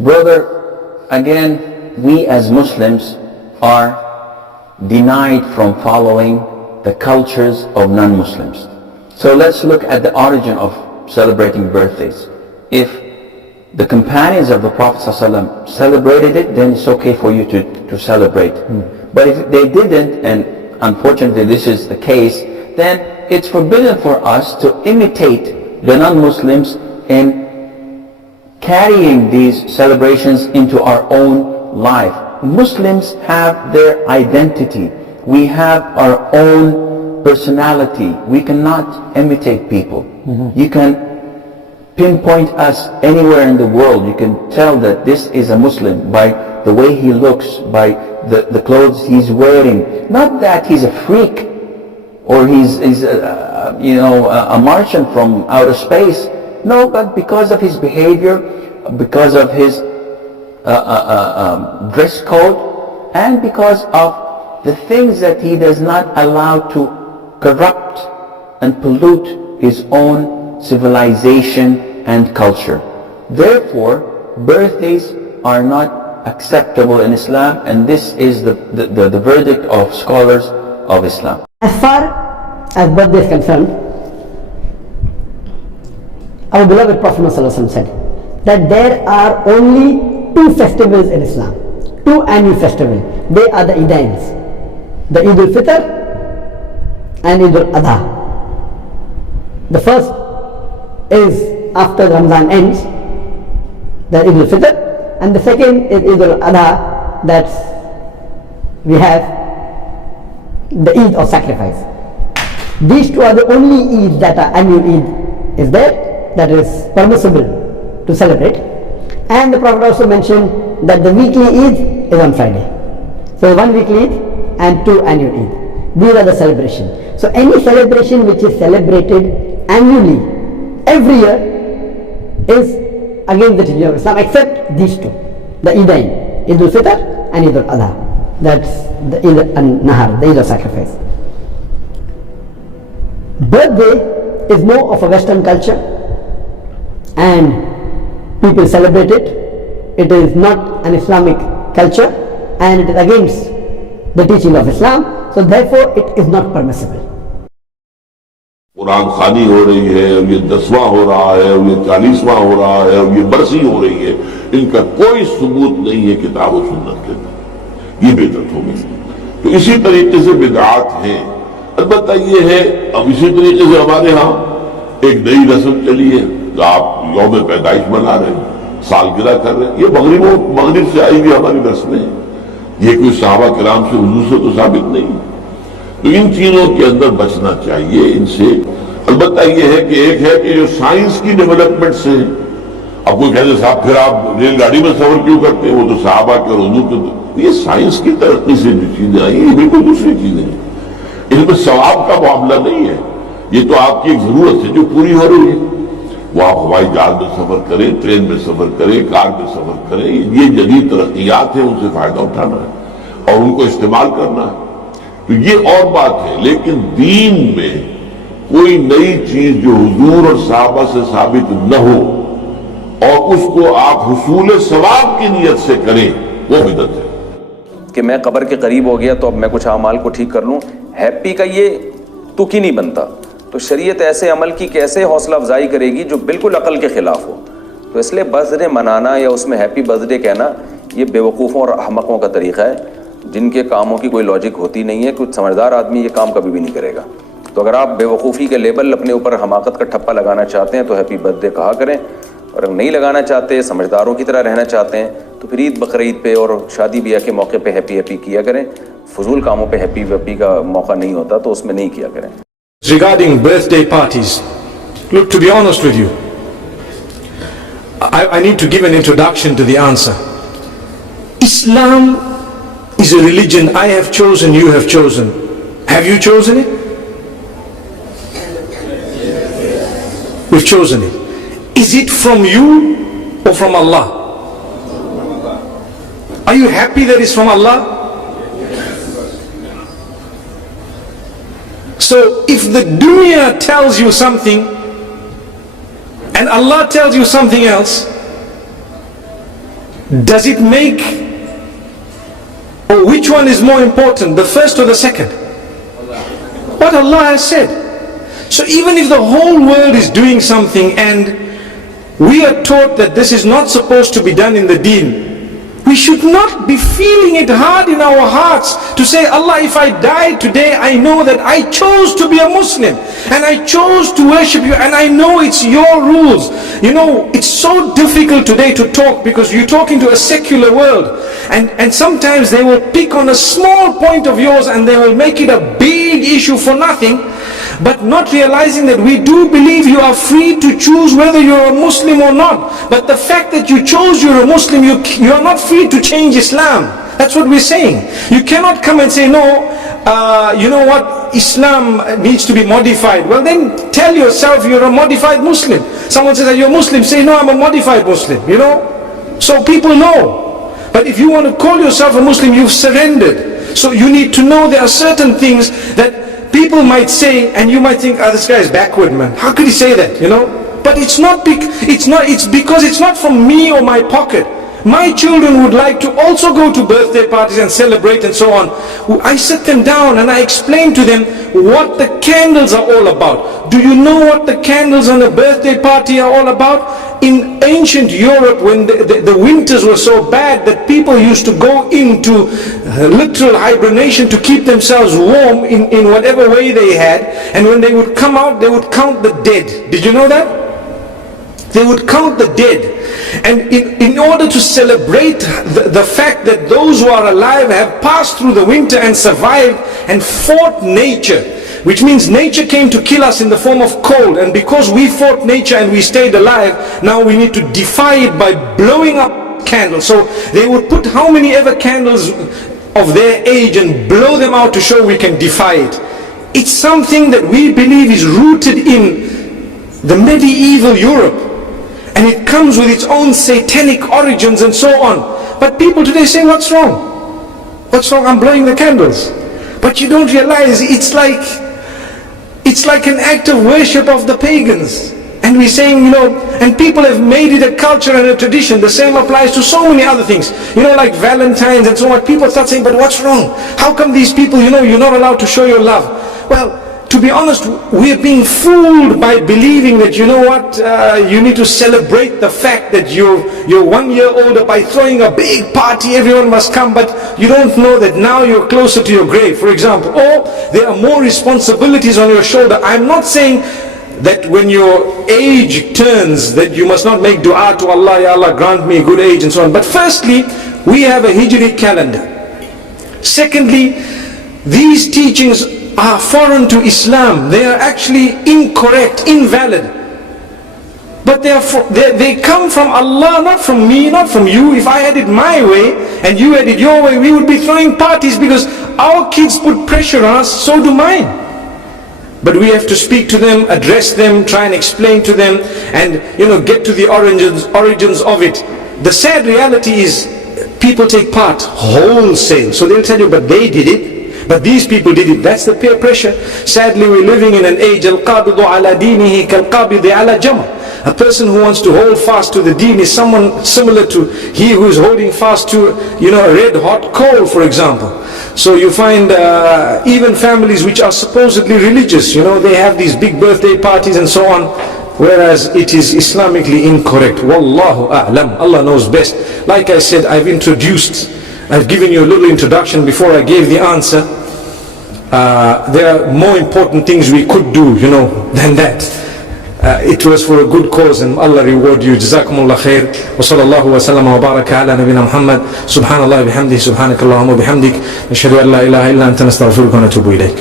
Brother, again, we as Muslims are denied from following the cultures of non-Muslims. So let's look at the origin of celebrating birthdays. If the companions of the Prophet ﷺ celebrated it, then it's okay for you to celebrate. But if they didn't, and unfortunately this is the case, then it's forbidden for us to imitate the non-Muslims in carrying these celebrations into our own life. Muslims have their identity. We have our own personality. We cannot imitate people. You can pinpoint us anywhere in the world. You can tell that this is a Muslim by the way he looks, by the clothes he's wearing. Not that he's a freak or he's a Martian from outer space. No, but because of his behavior, because of his dress code, and because of the things that he does not allow to corrupt and pollute his own civilization and culture. Therefore, birthdays are not acceptable in Islam, and this is the verdict of scholars of Islam. As far as birthday is concerned, our beloved Prophet ﷺ said that there are only two festivals in Islam, two annual festivals. They are the Eidains, the Eid al-Fitr and Eid al-Adha. The first is after Ramadan ends, the Eid al-Fitr, and the second is Eid al-Adha, that we have the Eid of sacrifice. These two are the only Eids that are annual Eid is there, that is permissible to celebrate. And the Prophet also mentioned that the weekly Eid is on Friday. So one weekly Eid and two annual Eid. These are the celebrations. So any celebration which is celebrated annually, every year, is against the teaching of Islam, except these two, the Eidain, Eid al-Fitr and Eid al-Adha. That's the Eid al-Nahar, the Eid of sacrifice. Birthday is more of a Western culture, and people celebrate it. It is not an Islamic culture, and it is against the teaching of Islam. So therefore it is not permissible. Quran खानी हो रही है, ये 10वां हो रहा है, ये 40वां हो रहा है, ये बरसी हो रही है, इनका कोई सबूत नहीं है किताब और सुन्नत के अंदर। ये बिदअत हो गई। तो इसी तरीके से बिदअत है। अलबत्ता ये है, अब इसी तरीके से हमारे यहाँ एक नई रस्म चली है, तो आप यौम पैदाइश मना रहे हैं, सालगिरह कर रहे हैं। ये मगरिब से आई हुई हमारी रस्में हैं। ये कोई सहाबा किराम से हुजूर से तो साबित नहीं। तो इन चीजों के अंदर बचना चाहिए इनसे। अलबत्ता ये है कि एक है कि जो साइंस की डेवलपमेंट से, अब कोई कहते साहब फिर आप रेलगाड़ी में सफर क्यों करते हैं, वो तो सहाबा के और हुजूर के, ये साइंस की तरक्की से जो चीजें आई ये बिल्कुल दूसरी चीजें हैं। इसमें सवाब का मामला नहीं है, ये तो आपकी एक जरूरत है जो पूरी हो रही है। वो आप हवाई जहाज में सफर करें, ट्रेन में सफर करें, कार में सफर करें, ये जदीद तरक्कियात है, उनसे फायदा उठाना है और उनको इस्तेमाल करना है। तो ये और बात है, लेकिन दीन में कोई नई चीज जो हुजूर और सहाबा से साबित न हो और उसको आप हुसूल सवाब की नियत से करें, वो बिदअत है। कि मैं कब्र के करीब हो गया तो अब मैं कुछ अमाल को ठीक कर लूं, हैप्पी का ये तुक ही नहीं बनता। तो शरीयत ऐसे अमल की कैसे हौसला अफजाई करेगी जो बिल्कुल अकल के खिलाफ हो। तो इसलिए बर्थडे मनाना या उसमें हैप्पी बर्थडे कहना ये बेवकूफ़ों और अहमकों का तरीका है, जिनके कामों की कोई लॉजिक होती नहीं है। कुछ समझदार आदमी ये काम कभी भी नहीं करेगा। तो अगर आप बेवकूफ़ी के लेबल अपने ऊपर हमाकत का ठप्पा लगाना चाहते हैं तो हैप्पी बर्थडे कहा करें, और अगर नहीं लगाना चाहते, समझदारों की तरह रहना चाहते हैं, तो फिर ईद बकरीद पे और शादी ब्याह के मौके पे हैप्पी हैप्पी किया करें। फजूल कामों पे हैप्पी हैप्पी का मौका नहीं होता, तो उसमें नहीं किया करें। Regarding birthday parties, look, to be honest with you, I need to give an introduction to the answer. Islam is a religion I have chosen, you have chosen. Have you chosen it? We've chosen it. Is it from you or from Allah? Are you happy that it's from Allah? So if the dunya tells you something and Allah tells you something else, Does it make, or which one is more important, the first or the second? What Allah has said. So even if the whole world is doing something and we are taught that this is not supposed to be done in the deen, we should not be feeling it hard in our hearts to say, Allah, if I die today, I know that I chose to be a Muslim and I chose to worship you and I know it's your rules. You know, it's so difficult today to talk because you're talking to a secular world, and sometimes they will pick on a small point of yours and they will make it a big issue for nothing, but not realizing that we do believe you are free to choose whether you're a Muslim or not. But the fact that you chose you're a Muslim, you are not free to change Islam. That's what we're saying. You cannot come and say, no, you know what, Islam needs to be modified. Well, then tell yourself you're a modified Muslim. Someone says, are you a Muslim? Say, no, I'm a modified Muslim, you know. So people know. But if you want to call yourself a Muslim, you've surrendered. So you need to know there are certain things that people might say, and you might think, this guy is backward, man. How could he say that, you know? But it's because it's not from me or my pocket. My children would like to also go to birthday parties and celebrate and so on. I sit them down and I explain to them what the candles are all about. Do you know what the candles on a birthday party are all about? In ancient Europe, when the winters were so bad that people used to go into literal hibernation to keep themselves warm in whatever way they had, and when they would come out, they would count the dead. Did you know that? They would count the dead. And in order to celebrate the fact that those who are alive have passed through the winter and survived and fought nature, which means nature came to kill us in the form of cold, and because we fought nature and we stayed alive, now we need to defy it by blowing up candles. So they would put how many ever candles of their age and blow them out to show we can defy it. It's something that we believe is rooted in the medieval Europe, and it comes with its own satanic origins and so on. But people today say, what's wrong? What's wrong? I'm blowing the candles. But you don't realize it's like an act of worship of the pagans. And we're saying, you know, and people have made it a culture and a tradition. The same applies to so many other things. You know, like Valentine's and so on. People start saying, but what's wrong? How come these people, you know, you're not allowed to show your love? Well, to be honest, we're being fooled by believing that, you know what, you need to celebrate the fact that you're 1 year older by throwing a big party, everyone must come, but you don't know that now you're closer to your grave, for example, or there are more responsibilities on your shoulder. I'm not saying that when your age turns that you must not make dua to Allah, Ya Allah grant me a good age and so on. But firstly, we have a Hijri calendar. Secondly, these teachings are foreign to Islam. They are actually incorrect, invalid. But they come from Allah, not from me, not from you. If I had it my way and you had it your way, we would be throwing parties because our kids put pressure on us, so do mine. But we have to speak to them, address them, try and explain to them, and, you know, get to the origins of it. The sad reality is people take part wholesale. So they'll tell you, but they did it. But these people did it. That's the peer pressure. Sadly, we're living in an age, al-qabidu ala dinihi kal-qabidi ala jama. A person who wants to hold fast to the deen is someone similar to he who is holding fast to, you know, a red hot coal, for example. So you find even families which are supposedly religious, you know, they have these big birthday parties and so on, whereas it is Islamically incorrect. Wallahu a'lam. Allah knows best. Like I said, I've given you a little introduction before I gave the answer. There are more important things we could do, you know, than that. It was for a good cause, and Allah reward you. Jazakumullah khair. Wa sallallahu wa sallam wa baraka ala nabina Muhammad. Subhanallah bihamdihi, subhanakallahumma bihamdik. Nashhadu an la ilaha illa anta nastaghfiruka wa natubu ilayk.